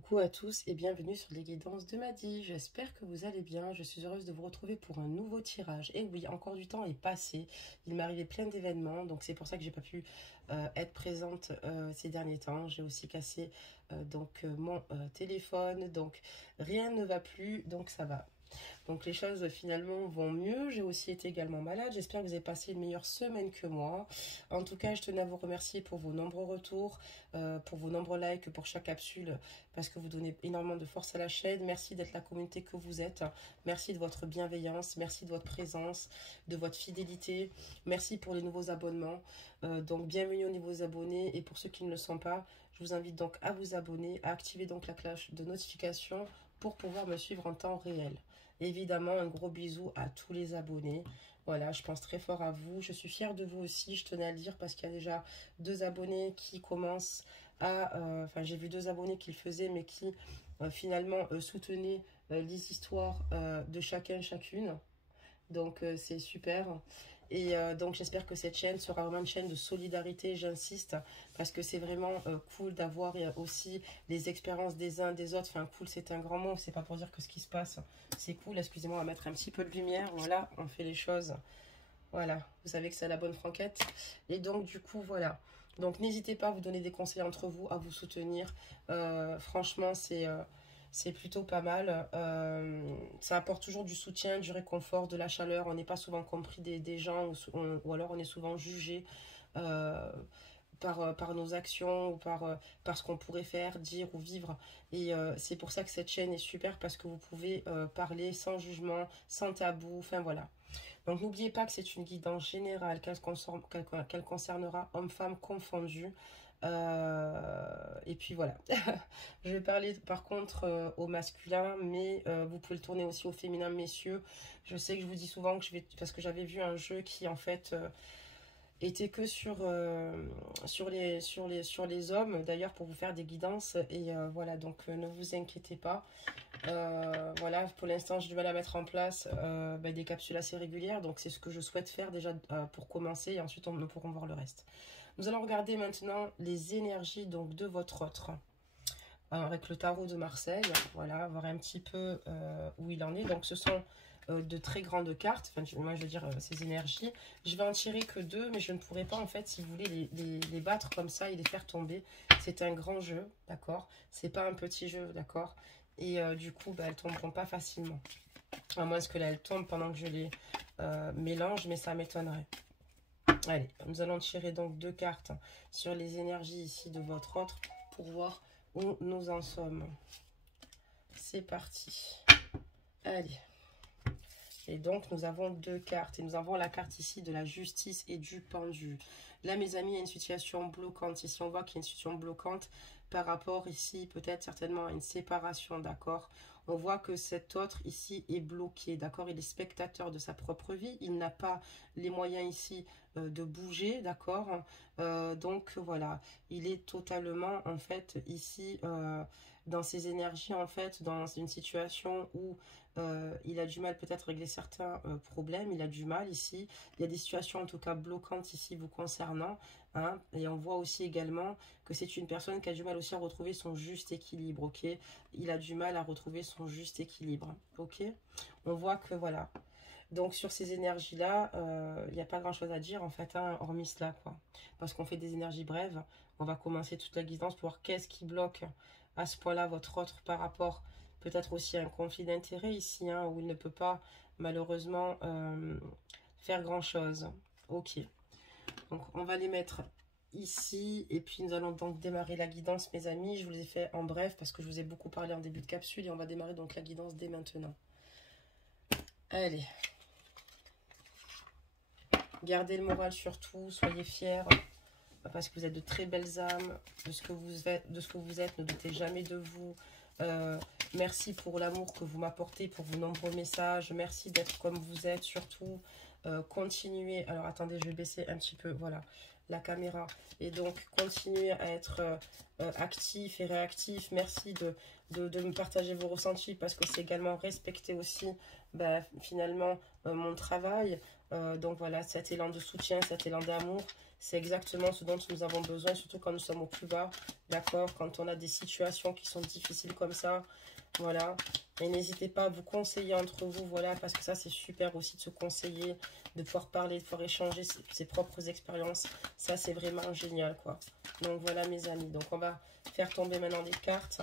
Coucou à tous et bienvenue sur les guidances de Madi. J'espère que vous allez bien. Je suis heureuse de vous retrouver pour un nouveau tirage. Et oui, encore du temps est passé. Il m'est arrivé plein d'événements, donc c'est pour ça que j'ai pas pu être présente ces derniers temps. J'ai aussi cassé mon téléphone, donc rien ne va plus, donc ça va. Donc les choses finalement vont mieux. J'ai aussi été également malade. J'espère que vous avez passé une meilleure semaine que moi. En tout cas, je tenais à vous remercier pour vos nombreux retours, pour vos nombreux likes pour chaque capsule, parce que vous donnez énormément de force à la chaîne. Merci d'être la communauté que vous êtes. Merci de votre bienveillance. Merci de votre présence, de votre fidélité. Merci pour les nouveaux abonnements. Donc bienvenue aux nouveaux abonnés. Et pour ceux qui ne le sont pas, je vous invite donc à vous abonner, à activer donc la cloche de notification pour pouvoir me suivre en temps réel. Évidemment, un gros bisou à tous les abonnés. Voilà, je pense très fort à vous. Je suis fière de vous aussi, je tenais à le dire, parce qu'il y a déjà 2 abonnés qui commencent à... Enfin, j'ai vu 2 abonnés qui le faisaient, mais qui finalement soutenaient les histoires de chacun, chacune. Donc c'est super. Et donc j'espère que cette chaîne sera vraiment une chaîne de solidarité, j'insiste, parce que c'est vraiment cool d'avoir aussi les expériences des uns des autres. Enfin cool, c'est un grand mot, c'est pas pour dire que ce qui se passe, c'est cool. Excusez-moi, on va mettre un petit peu de lumière, voilà, on fait les choses. Voilà, vous savez que c'est la bonne franquette. Et donc du coup, voilà. Donc n'hésitez pas à vous donner des conseils entre vous, à vous soutenir. Franchement, c'est plutôt pas mal. Ça apporte toujours du soutien, du réconfort, de la chaleur. On n'est pas souvent compris des gens ou alors on est souvent jugé par nos actions ou par ce qu'on pourrait faire, dire ou vivre. Et c'est pour ça que cette chaîne est super, parce que vous pouvez parler sans jugement, sans tabou. Enfin voilà. Donc n'oubliez pas que c'est une guidance générale, qu'elle concernera hommes-femmes confondus. Et puis voilà. Je vais parler par contre au masculin, mais vous pouvez le tourner aussi au féminin, messieurs. Je sais que je vous dis souvent que parce que j'avais vu un jeu qui en fait était que sur les hommes, d'ailleurs, pour vous faire des guidances. Et voilà, donc ne vous inquiétez pas. Voilà, pour l'instant, j'ai du mal à mettre en place des capsules assez régulières. Donc c'est ce que je souhaite faire déjà pour commencer. Et ensuite, nous pourrons voir le reste. Nous allons regarder maintenant les énergies donc de votre autre. Avec le tarot de Marseille, voilà, voir un petit peu où il en est. Donc ce sont de très grandes cartes, enfin moi je veux dire ces énergies. Je vais en tirer que 2, mais je ne pourrai pas en fait, si vous voulez, les battre comme ça et les faire tomber. C'est un grand jeu, d'accord? C'est pas un petit jeu, d'accord? Et du coup, elles tomberont pas facilement. À moins que là, elles tombent pendant que je les mélange, mais ça m'étonnerait. Allez, nous allons tirer donc 2 cartes sur les énergies ici de votre autre pour voir où nous en sommes. C'est parti. Allez. Et donc, nous avons 2 cartes. Et nous avons la carte ici de la justice et du pendu. Là, mes amis, il y a une situation bloquante. Ici, on voit qu'il y a une situation bloquante par rapport ici, peut-être certainement à une séparation, d'accord? On voit que cet autre ici est bloqué, d'accord? Il est spectateur de sa propre vie. Il n'a pas les moyens ici de bouger, d'accord? Donc, voilà. Il est totalement, en fait, ici, dans ses énergies, en fait, dans une situation où il a du mal peut-être à régler certains problèmes, il a du mal ici, il y a des situations en tout cas bloquantes ici vous concernant, hein, et on voit aussi également que c'est une personne qui a du mal aussi à retrouver son juste équilibre, ok, il a du mal à retrouver son juste équilibre, ok, on voit que voilà, donc sur ces énergies là, il n'y a pas grand chose à dire en fait, hein, hormis cela quoi, parce qu'on fait des énergies brèves, on va commencer toute la guidance pour voir qu'est-ce qui bloque à ce point là votre autre par rapport peut-être aussi un conflit d'intérêt ici, hein, où il ne peut pas malheureusement faire grand chose. Ok, donc on va les mettre ici et puis nous allons donc démarrer la guidance, mes amis. Je vous les ai fait en bref parce que je vous ai beaucoup parlé en début de capsule et on va démarrer donc la guidance dès maintenant. Allez, gardez le moral surtout, soyez fiers parce que vous êtes de très belles âmes, de ce que vous êtes, ne doutez jamais de vous. Merci pour l'amour que vous m'apportez, pour vos nombreux messages. Merci d'être comme vous êtes, surtout. Continuez. Alors, attendez, je vais baisser un petit peu, voilà, la caméra. Et donc, continuez à être actif et réactif. Merci de me partager vos ressentis parce que c'est également respecter aussi, finalement, mon travail. Donc, voilà, cet élan de soutien, cet élan d'amour. c'est exactement ce dont nous avons besoin, surtout quand nous sommes au plus bas, d'accord? Quand on a des situations qui sont difficiles comme ça, voilà. Et n'hésitez pas à vous conseiller entre vous, voilà, parce que ça, c'est super aussi de se conseiller, de pouvoir parler, de pouvoir échanger ses propres expériences. Ça, c'est vraiment génial, quoi. Donc, voilà, mes amis. Donc, on va faire tomber maintenant des cartes.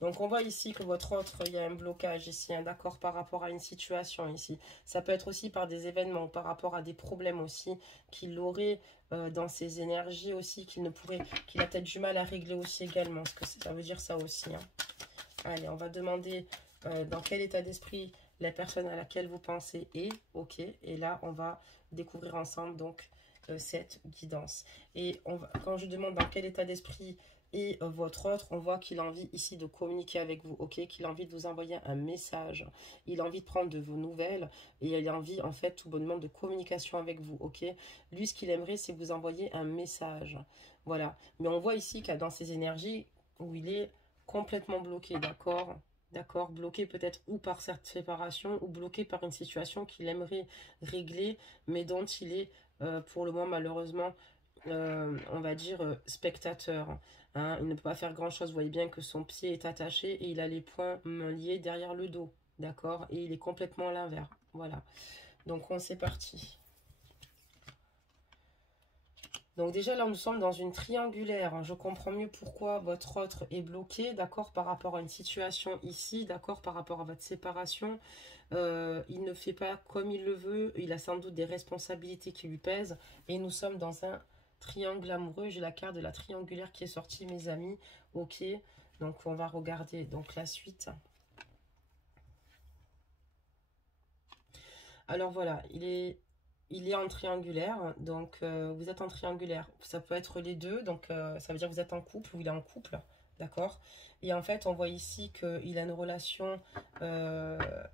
Donc, on voit ici que votre autre, il y a un blocage ici, hein, d'accord, par rapport à une situation ici. Ça peut être aussi par des événements, par rapport à des problèmes aussi qu'il aurait dans ses énergies aussi, qu'il a peut-être du mal à régler aussi également. Parce que ça veut dire ça aussi, hein. Allez, on va demander dans quel état d'esprit la personne à laquelle vous pensez est. Ok, et là, on va découvrir ensemble donc cette guidance. Et quand je demande dans quel état d'esprit est votre autre, on voit qu'il a envie ici de communiquer avec vous, ok, qu'il a envie de vous envoyer un message, il a envie de prendre de vos nouvelles et il a envie en fait tout bonnement de communication avec vous, ok. Lui, ce qu'il aimerait, c'est vous envoyer un message, voilà. Mais on voit ici qu'il y a dans ses énergies où il est complètement bloqué, d'accord? D'accord, bloqué peut-être ou par cette séparation ou bloqué par une situation qu'il aimerait régler, mais dont il est pour le moment malheureusement, on va dire, spectateur. Hein. Il ne peut pas faire grand-chose, vous voyez bien que son pied est attaché et il a les poings liés derrière le dos, d'accord? Et il est complètement à l'inverse, voilà. Donc on c'est parti. Donc déjà là nous sommes dans une triangulaire, je comprends mieux pourquoi votre autre est bloqué, d'accord, par rapport à une situation ici, d'accord, par rapport à votre séparation. Il ne fait pas comme il le veut, il a sans doute des responsabilités qui lui pèsent et nous sommes dans un triangle amoureux. J'ai la carte de la triangulaire qui est sortie, mes amis, ok, donc on va regarder donc la suite. Alors voilà, il est en triangulaire, donc vous êtes en triangulaire. Ça peut être les deux, donc ça veut dire que vous êtes en couple ou il est en couple, d'accord? Et en fait, on voit ici qu'il a une relation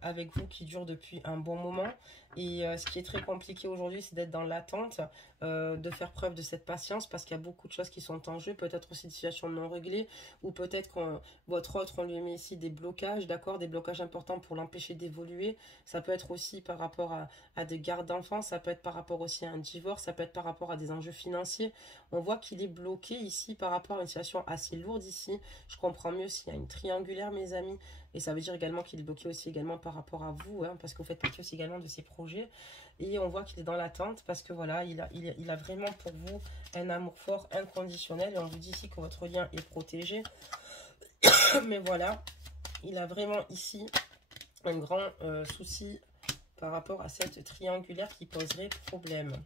avec vous qui dure depuis un bon moment. Et ce qui est très compliqué aujourd'hui, c'est d'être dans l'attente, de faire preuve de cette patience parce qu'il y a beaucoup de choses qui sont en jeu, peut-être aussi des situations non réglées, ou peut-être que votre autre, on lui met ici des blocages, d'accord? Des blocages importants pour l'empêcher d'évoluer. Ça peut être aussi par rapport à des gardes d'enfants, ça peut être par rapport aussi à un divorce, ça peut être par rapport à des enjeux financiers. On voit qu'il est bloqué ici par rapport à une situation assez lourde ici. Je comprends mieux s'il y a une triangulaire, mes amis, et ça veut dire également qu'il est bloqué aussi également par rapport à vous, hein, parce que vous faites partie aussi également de ses projets. Et on voit qu'il est dans l'attente parce que voilà, il a vraiment pour vous un amour fort, inconditionnel, et on vous dit ici que votre lien est protégé. Mais voilà, il a vraiment ici un grand souci par rapport à cette triangulaire qui poserait problème.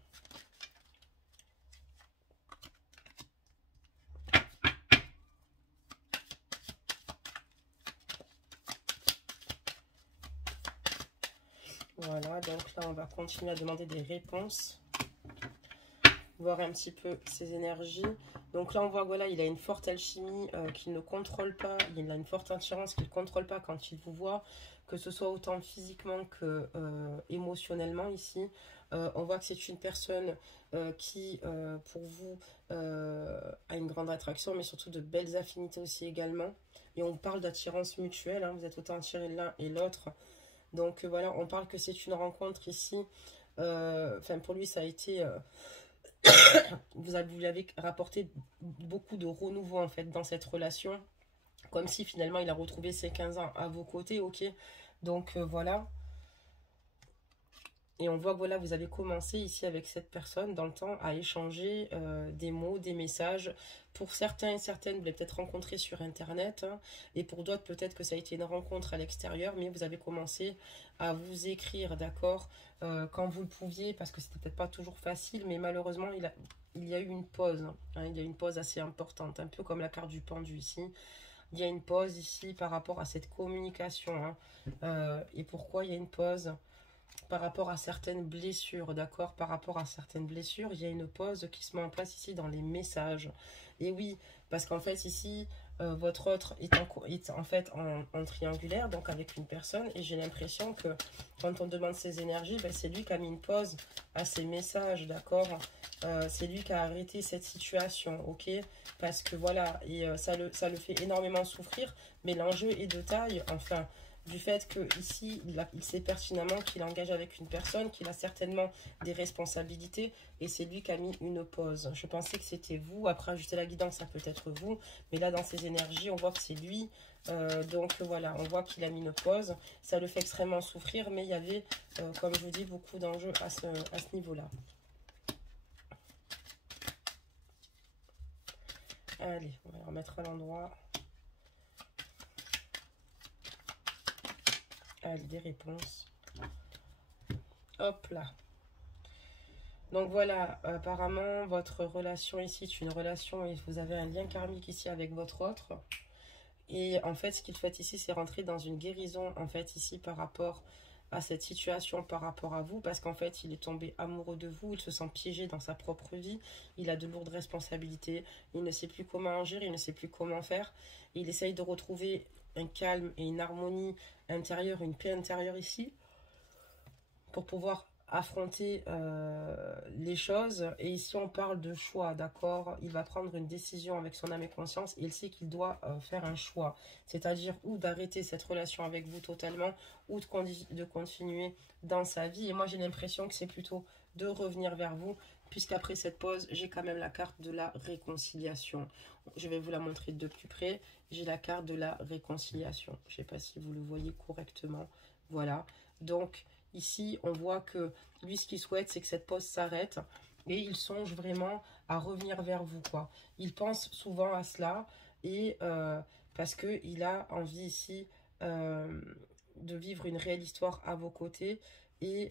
Voilà, donc là, on va continuer à demander des réponses. Voir un petit peu ses énergies. Donc là, on voit, voilà, il a une forte alchimie qu'il ne contrôle pas. Il a une forte attirance qu'il ne contrôle pas quand il vous voit, que ce soit autant physiquement que émotionnellement ici. On voit que c'est une personne qui, pour vous, a une grande attraction, mais surtout de belles affinités aussi également. Et on parle d'attirance mutuelle, hein, vous êtes autant attirés l'un et l'autre. Donc voilà, on parle que c'est une rencontre ici. Enfin, pour lui, ça a été... vous lui avez rapporté beaucoup de renouveau en fait dans cette relation. Comme si finalement il a retrouvé ses 15 ans à vos côtés, ok. Donc voilà. Et on voit que voilà, vous avez commencé ici avec cette personne dans le temps à échanger des mots, des messages. Pour certains et certaines, vous l'avez peut-être rencontré sur Internet. Hein, et pour d'autres, peut-être que ça a été une rencontre à l'extérieur. Mais vous avez commencé à vous écrire, d'accord, quand vous le pouviez. Parce que c'était peut-être pas toujours facile. Mais malheureusement, il y a eu une pause. Hein, il y a eu une pause assez importante. Un peu comme la carte du pendu ici. Il y a une pause ici par rapport à cette communication. Hein. Et pourquoi il y a une pause ? Par rapport à certaines blessures, d'accord? Par rapport à certaines blessures, il y a une pause qui se met en place ici dans les messages. Et oui, parce qu'en fait ici, votre autre est en fait en triangulaire, donc avec une personne. Et j'ai l'impression que quand on demande ses énergies, ben, c'est lui qui a mis une pause à ses messages, d'accord? C'est lui qui a arrêté cette situation, ok? Parce que voilà, et ça le fait énormément souffrir, mais l'enjeu est de taille, enfin... du fait que ici il sait pertinemment qu'il engage avec une personne, qu'il a certainement des responsabilités et c'est lui qui a mis une pause. Je pensais que c'était vous, après ajuster la guidance, ça peut être vous, mais là dans ses énergies, on voit que c'est lui. Donc voilà, on voit qu'il a mis une pause. Ça le fait extrêmement souffrir, mais il y avait, comme je vous dis, beaucoup d'enjeux à ce niveau-là. Allez, on va remettre à l'endroit. Allez, des réponses. Hop là. Donc voilà, apparemment, votre relation ici est une relation et vous avez un lien karmique ici avec votre autre. Et en fait, ce qu'il fait ici, c'est rentrer dans une guérison, en fait, ici, par rapport à cette situation, par rapport à vous, parce qu'en fait, il est tombé amoureux de vous, il se sent piégé dans sa propre vie, il a de lourdes responsabilités, il ne sait plus comment agir, il ne sait plus comment faire, il essaye de retrouver un calme et une harmonie intérieure, une paix intérieure ici, pour pouvoir affronter les choses. Et ici on parle de choix, d'accord? Il va prendre une décision avec son âme et conscience et il sait qu'il doit faire un choix, c'est-à-dire ou d'arrêter cette relation avec vous totalement ou de continuer dans sa vie. Et moi j'ai l'impression que c'est plutôt de revenir vers vous, puisqu'après cette pause j'ai quand même la carte de la réconciliation. Je vais vous la montrer de plus près. J'ai la carte de la réconciliation, je ne sais pas si vous le voyez correctement. Voilà, donc ici, on voit que lui, ce qu'il souhaite, c'est que cette pause s'arrête et il songe vraiment à revenir vers vous, quoi. Il pense souvent à cela et parce qu'il a envie ici de vivre une réelle histoire à vos côtés et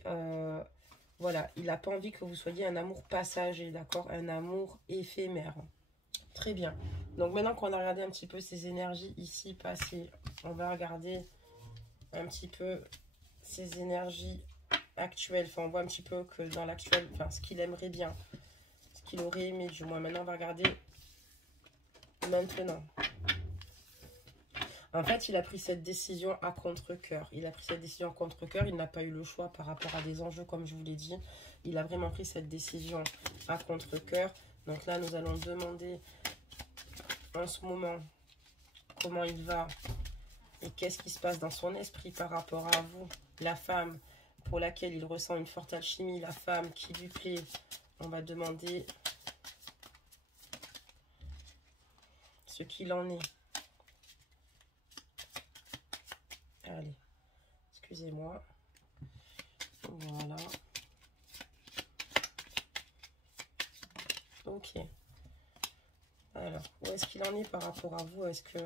voilà, il n'a pas envie que vous soyez un amour passager, d'accord? Un amour éphémère. Très bien. Donc maintenant qu'on a regardé un petit peu ces énergies ici passées, on va regarder un petit peu ses énergies actuelles. Enfin, on voit un petit peu que dans l'actuel, enfin, ce qu'il aimerait bien, ce qu'il aurait aimé, du moins. Maintenant, on va regarder maintenant. En fait, il a pris cette décision à contre-cœur. Il a pris cette décision à contre-cœur. Il n'a pas eu le choix par rapport à des enjeux, comme je vous l'ai dit. Il a vraiment pris cette décision à contre-cœur. Donc là, nous allons demander en ce moment comment il va et qu'est-ce qui se passe dans son esprit par rapport à vous, la femme pour laquelle il ressent une forte alchimie, la femme qui lui plaît. On va demander ce qu'il en est. Allez, excusez-moi. Voilà. Ok. Alors, où est-ce qu'il en est par rapport à vous? Est-ce que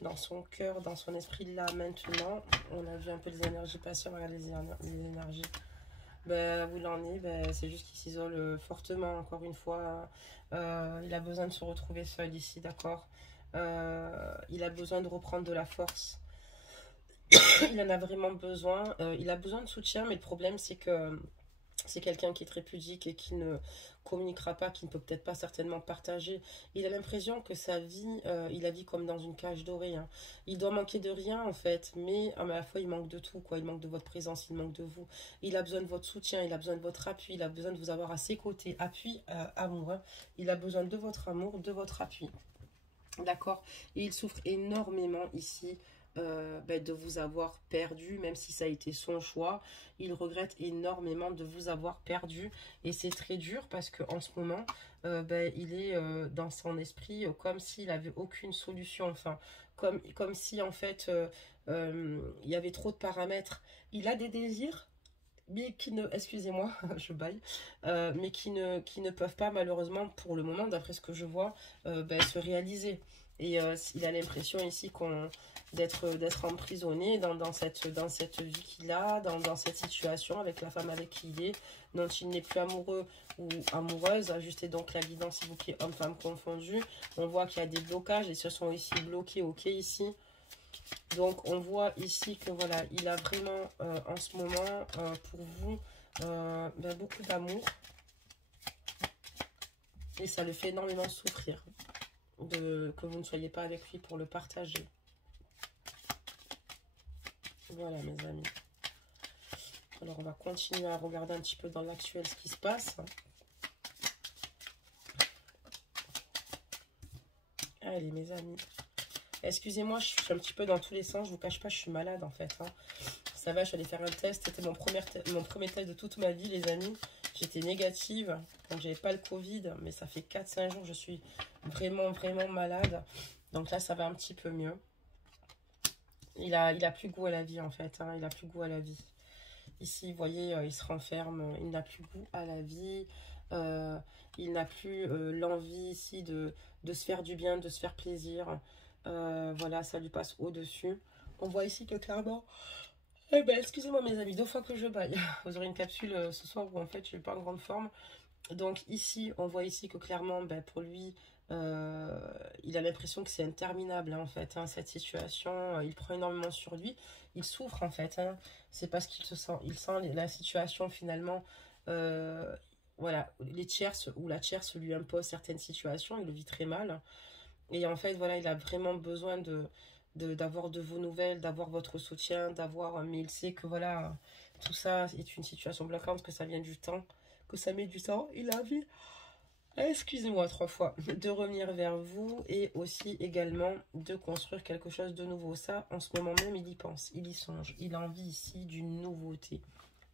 dans son cœur, dans son esprit, là, maintenant, on a vu un peu les énergies passées, on va regarder les énergies. Ben, où il en est, ben, c'est juste qu'il s'isole fortement, encore une fois. Il a besoin de se retrouver seul ici, d'accord? Il a besoin de reprendre de la force. Il en a vraiment besoin. Il a besoin de soutien, mais le problème, c'est que c'est quelqu'un qui est très pudique et qui ne communiquera pas, qui ne peut peut-être pas certainement partager. Il a l'impression que sa vie, il la vit comme dans une cage dorée. Hein. Il doit manquer de rien en fait, mais à la fois il manque de tout, quoi. Il manque de votre présence, il manque de vous. Il a besoin de votre soutien, il a besoin de votre appui, il a besoin de vous avoir à ses côtés. Appui, amour. Hein. Il a besoin de votre amour, de votre appui. D'accord? Et il souffre énormément ici de vous avoir perdu, même si ça a été son choix. Il regrette énormément de vous avoir perdu et c'est très dur parce qu'en ce moment, il est dans son esprit comme s'il avait aucune solution. Enfin, comme si en fait, il y avait trop de paramètres. Il a des désirs, mais qui ne, excusez-moi, je baille, mais qui ne peuvent pas malheureusement pour le moment, d'après ce que je vois, se réaliser. Et il a l'impression ici d'être emprisonné dans cette vie qu'il a, dans cette situation avec la femme avec qui il est, dont il n'est plus amoureux ou amoureuse. Ajustez donc la guidance, s'il vous plaît, homme-femme confondu. On voit qu'il y a des blocages et se sont ici bloqués, ok, ici. Donc on voit ici que voilà, il a vraiment en ce moment pour vous beaucoup d'amour. Et ça le fait énormément souffrir que vous ne soyez pas avec lui pour le partager. Voilà mes amis. Alors on va continuer à regarder un petit peu dans l'actuel ce qui se passe. Allez mes amis. Excusez-moi, je suis un petit peu dans tous les sens. Je vous cache pas, je suis malade en fait. Hein. Ça va, je suis allée faire un test. C'était mon premier test de toute ma vie, les amis. J'étais négative. Donc, j'avais pas le Covid. Mais ça fait 4-5 jours. Je suis vraiment, vraiment malade. Donc là, ça va un petit peu mieux. Il a plus goût à la vie en fait. Hein. Il a plus goût à la vie. Ici, vous voyez, il se renferme. Il n'a plus goût à la vie. Il n'a plus l'envie ici de se faire du bien, de se faire plaisir. Voilà, ça lui passe au-dessus. On voit ici que clairement... Eh ben, excusez-moi mes amis, 2 fois que je baille. Vous aurez une capsule ce soir où en fait je suis pas en grande forme. Donc ici, on voit ici que clairement, ben, pour lui, il a l'impression que c'est interminable hein, en fait, hein, cette situation. Il prend énormément sur lui. Il souffre en fait. Hein. C'est parce qu'il se sent, il sent la situation finalement. Voilà, les tierces ou la tierce lui impose certaines situations. Il le vit très mal. Et en fait, voilà, il a vraiment besoin d'avoir de vos nouvelles, d'avoir votre soutien, d'avoir... Mais il sait que voilà, tout ça est une situation bloquante, que ça vient du temps, que ça met du temps. Il a envie, excusez-moi 3 fois, de revenir vers vous et aussi également de construire quelque chose de nouveau. Ça, en ce moment même, il y pense, il y songe. Il a envie ici d'une nouveauté.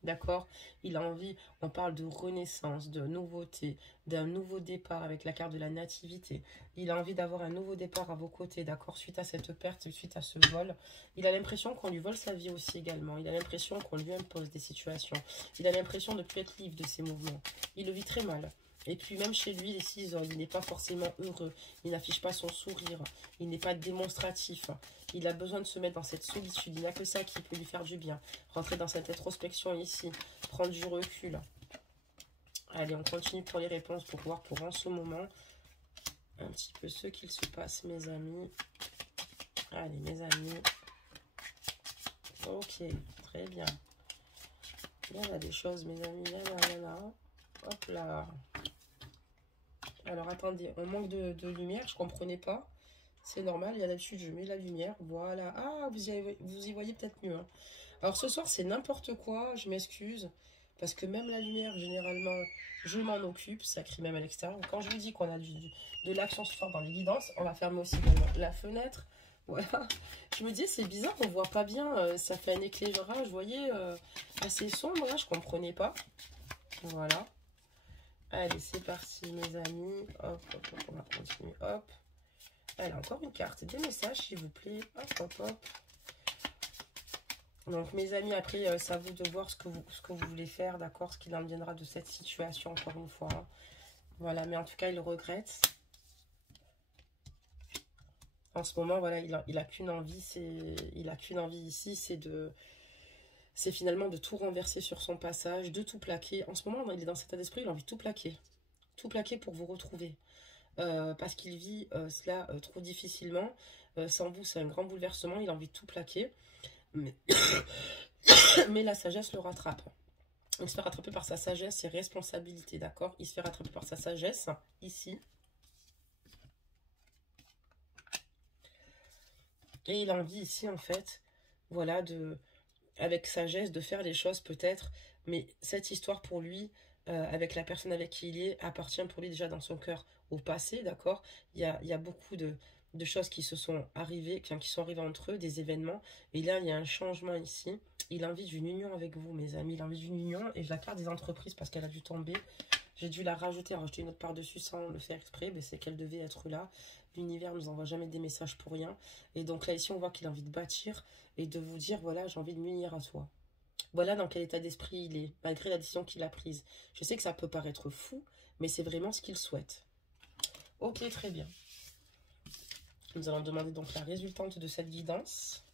D'accord? Il a envie, on parle de renaissance, de nouveauté, d'un nouveau départ avec la carte de la nativité. Il a envie d'avoir un nouveau départ à vos côtés, d'accord? Suite à cette perte, suite à ce vol. Il a l'impression qu'on lui vole sa vie aussi également. Il a l'impression qu'on lui impose des situations. Il a l'impression de ne plus être libre de ses mouvements. Il le vit très mal. Et puis même chez lui, les 6 hommes, il n'est pas forcément heureux. Il n'affiche pas son sourire. Il n'est pas démonstratif. Il a besoin de se mettre dans cette solitude. Il n'y a que ça qui peut lui faire du bien. Rentrer dans cette introspection ici. Prendre du recul. Allez, on continue pour les réponses pour voir pour en ce moment un petit peu ce qu'il se passe, mes amis. Allez, mes amis. Ok, très bien. Il y en a des choses, mes amis. Il y en a. Hop là. Alors, attendez, on manque de lumière, je ne comprenais pas. C'est normal, il y a d'habitude, je mets la lumière. Voilà. Ah, vous y voyez peut-être mieux. Hein. Alors, ce soir, c'est n'importe quoi, je m'excuse. Parce que même la lumière, généralement, je m'en occupe. Ça crie même à l'extérieur. Quand je vous dis qu'on a de l'action ce soir dans l'évidence, on va fermer aussi la fenêtre. Voilà. Je me dis, c'est bizarre, on voit pas bien. Ça fait un éclairage, vous voyez, assez sombre. Là, je comprenais pas. Voilà. Allez, c'est parti, mes amis. Hop, hop, hop, on va continuer. Hop. Allez, encore une carte. Des messages, s'il vous plaît. Hop, hop, hop. Donc, mes amis, après, c'est à vous de voir ce que vous voulez faire, d'accord? Ce qu'il en viendra de cette situation, encore une fois. Hein. Voilà, mais en tout cas, il regrette. En ce moment, voilà, il a qu'une envie. Il a qu'une envie ici, c'est finalement de tout renverser sur son passage, de tout plaquer. En ce moment, il est dans cet état d'esprit, il a envie de tout plaquer. Tout plaquer pour vous retrouver. Parce qu'il vit cela trop difficilement. Sans vous, c'est un grand bouleversement. Il a envie de tout plaquer. Mais, mais la sagesse le rattrape. Il se fait rattraper par sa sagesse et responsabilité, d'accord? Il se fait rattraper par sa sagesse, ici. Et il a envie ici, en fait, voilà, avec sagesse, de faire les choses peut-être. Mais cette histoire pour lui, avec la personne avec qui il est, appartient pour lui déjà dans son cœur au passé, d'accord? Il y a beaucoup de choses qui se sont arrivées, qui sont arrivées entre eux, des événements. Et là, il y a un changement ici. Il a envie d'une union avec vous, mes amis. Il a envie d'une union. Et je la carte des entreprises parce qu'elle a dû tomber. J'ai dû la rajouter, rajouter une autre par-dessus sans le faire exprès. Mais c'est qu'elle devait être là. L'univers ne nous envoie jamais des messages pour rien. Et donc là, ici, on voit qu'il a envie de bâtir et de vous dire, voilà, j'ai envie de m'unir à toi. Voilà dans quel état d'esprit il est, malgré la décision qu'il a prise. Je sais que ça peut paraître fou, mais c'est vraiment ce qu'il souhaite. Ok, très bien. Nous allons demander donc la résultante de cette guidance.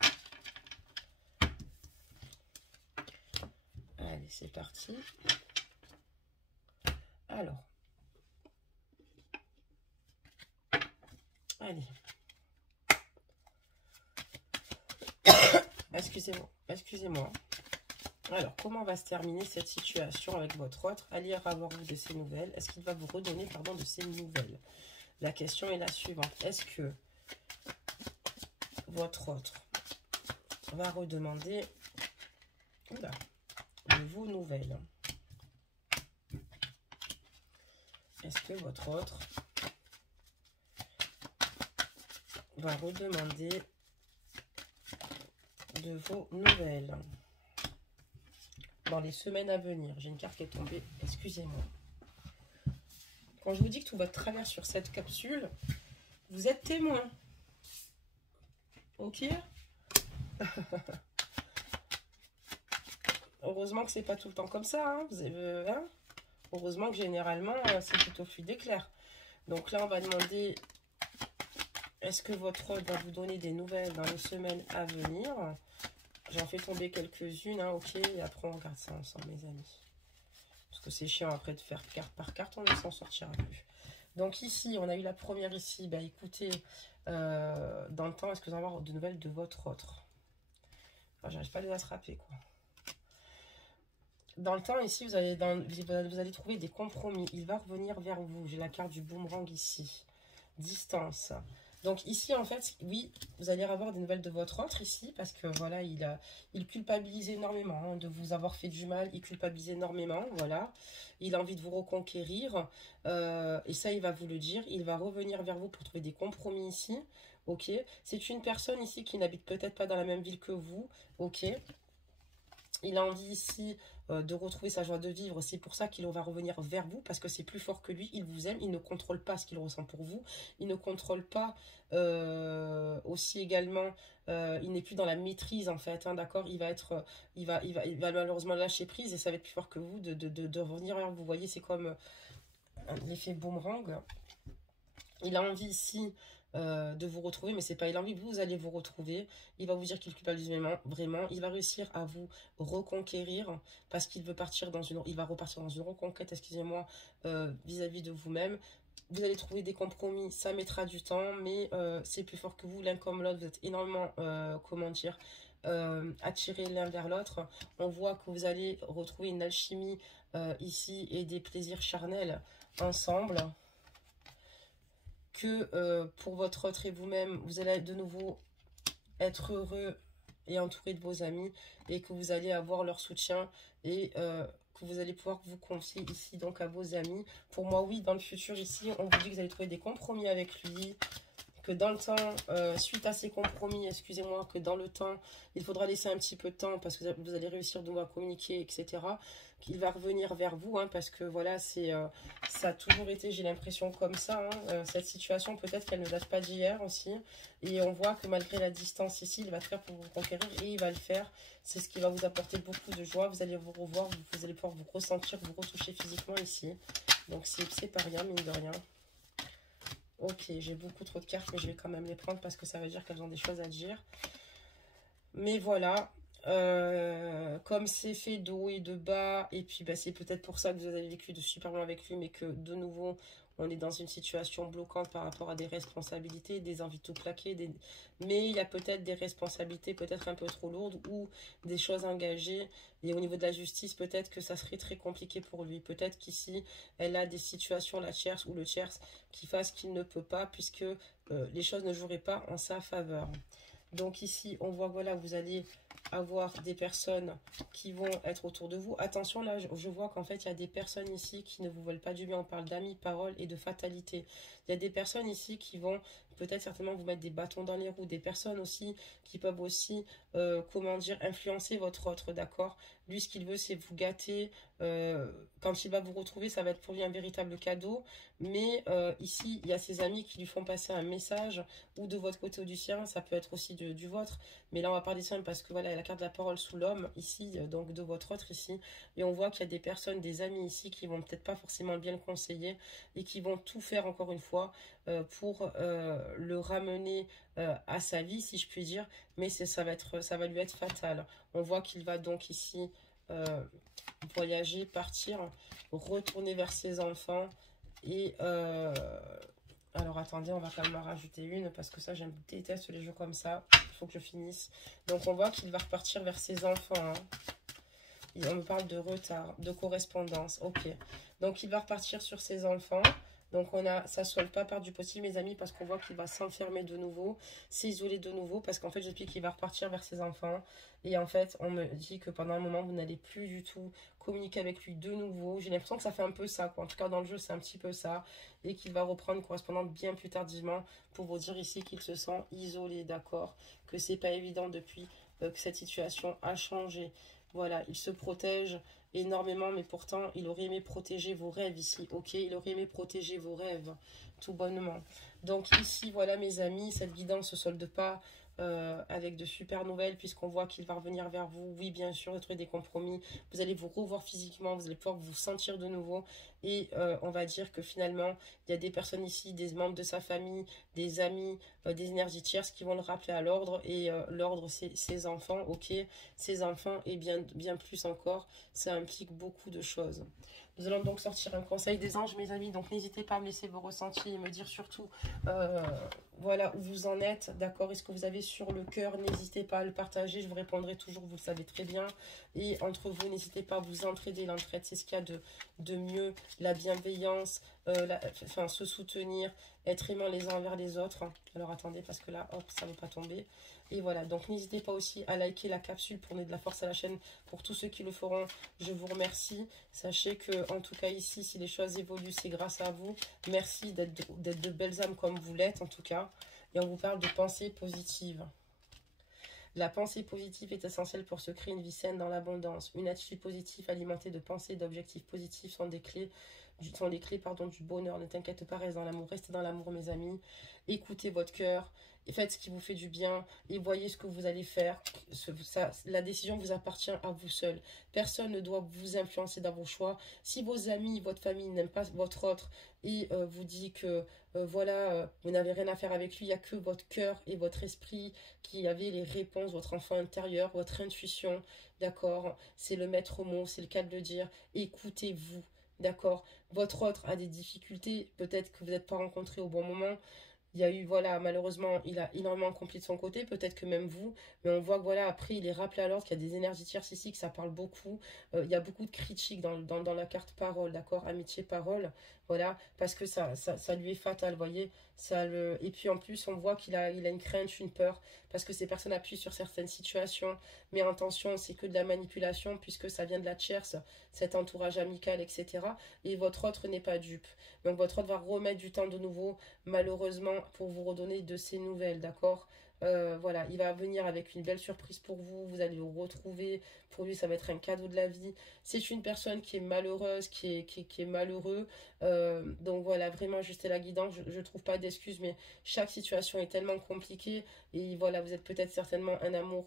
Allez, c'est parti. Alors. Allez. Excusez-moi, excusez-moi. Alors, comment va se terminer cette situation avec votre autre? Allez avoir-vous de ces nouvelles? Est-ce qu'il va vous redonner, pardon, de ces nouvelles? La question est la suivante. Est-ce que votre autre va redemander de vos nouvelles? Est-ce que votre autre va redemander de vos nouvelles dans les semaines à venir. J'ai une carte qui est tombée, excusez-moi. Quand je vous dis que tout va de travers sur cette capsule, vous êtes témoin. Ok. Heureusement que c'est pas tout le temps comme ça. Hein. Vous avez, hein. Heureusement que généralement, c'est plutôt fluide et clair. Donc là, on va demander, est-ce que votre hôte va vous donner des nouvelles dans les semaines à venir? J'en fais tomber quelques-unes, hein, ok. Et après, on regarde ça ensemble, mes amis. Parce que c'est chiant après de faire carte par carte, on ne s'en sortira plus. Donc ici, on a eu la première ici. Bah écoutez, dans le temps, est-ce que vous allez avoir de nouvelles de votre autre? Enfin, j'arrive pas à les attraper, quoi. Dans le temps, ici, vous allez trouver des compromis. Il va revenir vers vous. J'ai la carte du boomerang ici. Distance. Donc ici, en fait, oui, vous allez avoir des nouvelles de votre autre ici, parce que voilà, il culpabilise énormément hein, de vous avoir fait du mal. Il culpabilise énormément, voilà. Il a envie de vous reconquérir. Et ça, il va vous le dire. Il va revenir vers vous pour trouver des compromis ici. Ok. C'est une personne ici qui n'habite peut-être pas dans la même ville que vous. Ok. Il a envie ici de retrouver sa joie de vivre. C'est pour ça qu'il va revenir vers vous, parce que c'est plus fort que lui. Il vous aime, il ne contrôle pas ce qu'il ressent pour vous. Il ne contrôle pas aussi également, il n'est plus dans la maîtrise en fait, hein, d'accord. Il va malheureusement lâcher prise et ça va être plus fort que vous de revenir vers vous. Vous voyez, c'est comme l'effet boomerang. Il a envie ici de vous retrouver, mais c'est pas il a envie, vous allez vous retrouver. Il va vous dire qu'il culpabilise vraiment. Il va réussir à vous reconquérir parce qu'il veut partir dans une, il va repartir dans une reconquête, excusez-moi, vis-à-vis de vous-même. Vous allez trouver des compromis, ça mettra du temps, mais c'est plus fort que vous, l'un comme l'autre. Vous êtes énormément, comment dire, attirés l'un vers l'autre. On voit que vous allez retrouver une alchimie ici et des plaisirs charnels ensemble. Que pour votre autre et vous-même, vous allez de nouveau être heureux et entouré de vos amis et que vous allez avoir leur soutien et que vous allez pouvoir vous confier ici donc à vos amis. Pour moi, oui, dans le futur ici, on vous dit que vous allez trouver des compromis avec lui, que dans le temps, suite à ces compromis, excusez-moi, que dans le temps, il faudra laisser un petit peu de temps parce que vous allez réussir de nouveau à communiquer, etc. Qu'il va revenir vers vous, hein, parce que voilà, ça a toujours été, j'ai l'impression, comme ça. Hein, cette situation, peut-être qu'elle ne date pas d'hier aussi. Et on voit que malgré la distance ici, il va tout faire pour vous conquérir et il va le faire. C'est ce qui va vous apporter beaucoup de joie. Vous allez vous revoir, vous allez pouvoir vous ressentir, vous retoucher physiquement ici. Donc c'est pas rien, mine de rien. Ok, j'ai beaucoup trop de cartes, mais je vais quand même les prendre parce que ça veut dire qu'elles ont des choses à dire. Mais voilà, comme c'est fait de haut et de bas, et puis bah, c'est peut-être pour ça que vous avez vécu de super loin avec lui, mais que de nouveau, on est dans une situation bloquante par rapport à des responsabilités, des envies de tout plaquer, mais il y a peut-être des responsabilités peut-être un peu trop lourdes ou des choses engagées. Et au niveau de la justice, peut-être que ça serait très compliqué pour lui. Peut-être qu'ici, elle a des situations, la tierce ou le tierce, qui fassent qu'il ne peut pas, puisque les choses ne joueraient pas en sa faveur. Donc ici, on voit, voilà, vous allez avoir des personnes qui vont être autour de vous. Attention, là, je vois qu'en fait, il y a des personnes ici qui ne vous veulent pas du bien. On parle d'amis, paroles et de fatalité. Il y a des personnes ici qui vont peut-être certainement vous mettre des bâtons dans les roues. Des personnes aussi qui peuvent aussi, comment dire, influencer votre autre, d'accord? Lui, ce qu'il veut, c'est vous gâter. Quand il va vous retrouver, ça va être pour lui un véritable cadeau. Mais ici, il y a ses amis qui lui font passer un message, ou de votre côté ou du sien. Ça peut être aussi du vôtre. Mais là, on va parler de ça parce que voilà, il y a la carte de la parole sous l'homme, ici, donc de votre autre ici. Et on voit qu'il y a des personnes, des amis ici, qui vont peut-être pas forcément bien le conseiller et qui vont tout faire, encore une fois, pour le ramener à sa vie, si je puis dire. Mais ça va lui être fatal. On voit qu'il va donc ici voyager, partir, retourner vers ses enfants. Et alors attendez, on va quand même en rajouter une parce que ça, je déteste les jeux comme ça. Il faut que je finisse. Donc on voit qu'il va repartir vers ses enfants. Hein. On me parle de retard, de correspondance. Ok. Donc il va repartir sur ses enfants. Donc ça ne solde pas par du possible, mes amis, parce qu'on voit qu'il va s'enfermer de nouveau, s'isoler de nouveau, parce qu'en fait, je dis qu'il va repartir vers ses enfants. Et en fait, on me dit que pendant un moment, vous n'allez plus du tout communiquer avec lui de nouveau. J'ai l'impression que ça fait un peu ça, quoi. En tout cas, dans le jeu, c'est un petit peu ça. Et qu'il va reprendre une correspondance bien plus tardivement pour vous dire ici qu'il se sent isolé, d'accord? Que c'est pas évident depuis que cette situation a changé. Voilà, il se protège énormément, mais pourtant, il aurait aimé protéger vos rêves ici, ok? Il aurait aimé protéger vos rêves, tout bonnement. Donc ici, voilà mes amis, cette guidance ne se solde pas avec de super nouvelles, puisqu'on voit qu'il va revenir vers vous. Oui, bien sûr, trouver des compromis. Vous allez vous revoir physiquement, vous allez pouvoir vous sentir de nouveau. Et on va dire que finalement, il y a des personnes ici, des membres de sa famille, des amis, des énergies tierces qui vont le rappeler à l'ordre. Et l'ordre, c'est ses enfants, ok? Ses enfants et bien plus encore, ça implique beaucoup de choses. Nous allons donc sortir un conseil des anges, mes amis. Donc, n'hésitez pas à me laisser vos ressentis et me dire surtout, voilà, où vous en êtes. D'accord? Est-ce que vous avez sur le cœur? N'hésitez pas à le partager. Je vous répondrai toujours, vous le savez très bien. Et entre vous, n'hésitez pas à vous entraider. L'entraide, c'est ce qu'il y a de mieux. La bienveillance, enfin, se soutenir, être aimant les uns envers les autres. Alors, attendez, parce que là, hop, ça ne va pas tomber. Et voilà, donc n'hésitez pas aussi à liker la capsule pour donner de la force à la chaîne. Pour tous ceux qui le feront, je vous remercie. Sachez que, en tout cas ici, si les choses évoluent, c'est grâce à vous. Merci d'être de belles âmes comme vous l'êtes, en tout cas. Et on vous parle de pensée positive. La pensée positive est essentielle pour se créer une vie saine dans l'abondance. Une attitude positive alimentée de pensées et d'objectifs positifs sont les clés du bonheur. Ne t'inquiète pas, reste dans l'amour. Restez dans l'amour, mes amis. Écoutez votre cœur. Et faites ce qui vous fait du bien et voyez ce que vous allez faire. La décision vous appartient à vous seul. Personne ne doit vous influencer dans vos choix. Si vos amis, votre famille n'aiment pas votre autre et vous dit que voilà, vous n'avez rien à faire avec lui, il n'y a que votre cœur et votre esprit qui avez les réponses, votre enfant intérieur, votre intuition, d'accord? C'est le maître mot, c'est le cas de le dire. Écoutez-vous, d'accord? Votre autre a des difficultés, peut-être que vous n'êtes pas rencontrés au bon moment. Il y a eu, voilà, malheureusement, il a énormément accompli de son côté, peut-être que même vous, mais on voit que, voilà, après, il est rappelé à l'ordre qu'il y a des énergies tierces ici, que ça parle beaucoup. Il y a beaucoup de critiques dans la carte parole, d'accord? Amitié, parole, voilà, parce que ça lui est fatal, vous voyez? Et puis, en plus, on voit qu'il a une crainte, une peur, parce que ces personnes appuient sur certaines situations, mais attention, c'est que de la manipulation, puisque ça vient de la tierce, cet entourage amical, etc. Et votre autre n'est pas dupe. Donc, votre autre va remettre du temps de nouveau, malheureusement, pour vous redonner de ces nouvelles, d'accord? Voilà, il va venir avec une belle surprise pour vous, vous allez le retrouver, pour lui ça va être un cadeau de la vie. C'est une personne qui est malheureuse, qui est malheureux, donc voilà, vraiment ajustez la guidance, je trouve pas d'excuses, mais chaque situation est tellement compliquée, et voilà, vous êtes peut-être certainement un amour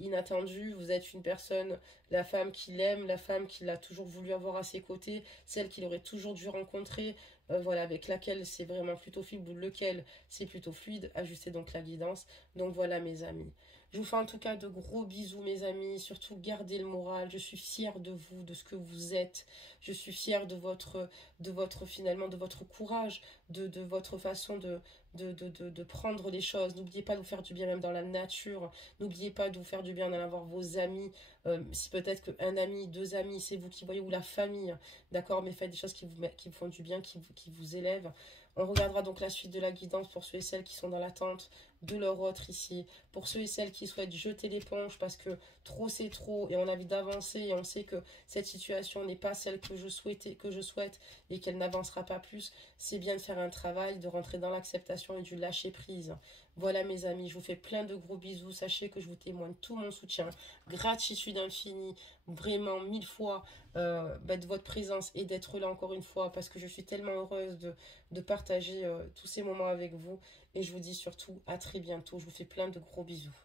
inattendu, vous êtes une personne, la femme qui l'aime, la femme qu'il a toujours voulu avoir à ses côtés, celle qu'il aurait toujours dû rencontrer, voilà, avec laquelle c'est vraiment plutôt fluide, ou lequel c'est plutôt fluide, ajustez donc la guidance. Donc voilà mes amis. Je vous fais en tout cas de gros bisous mes amis, surtout gardez le moral, je suis fière de vous, de ce que vous êtes, je suis fière de votre finalement, de votre courage, de votre façon de prendre les choses. N'oubliez pas de vous faire du bien même dans la nature, n'oubliez pas de vous faire du bien d'en avoir vos amis, si peut-être qu'un ami, deux amis, c'est vous qui voyez, ou la famille, d'accord, mais faites des choses qui vous font du bien, qui vous élèvent. On regardera donc la suite de la guidance pour ceux et celles qui sont dans l'attente de leur autre ici. Pour ceux et celles qui souhaitent jeter l'éponge parce que trop c'est trop et on a envie d'avancer et on sait que cette situation n'est pas celle que je souhaite et qu'elle n'avancera pas plus, c'est bien de faire un travail, de rentrer dans l'acceptation et du lâcher prise. Voilà mes amis, je vous fais plein de gros bisous. Sachez que je vous témoigne tout mon soutien. Gratitude infinie, vraiment 1000 fois de votre présence et d'être là encore une fois parce que je suis tellement heureuse de partager tous ces moments avec vous. Et je vous dis surtout à très bientôt. Je vous fais plein de gros bisous.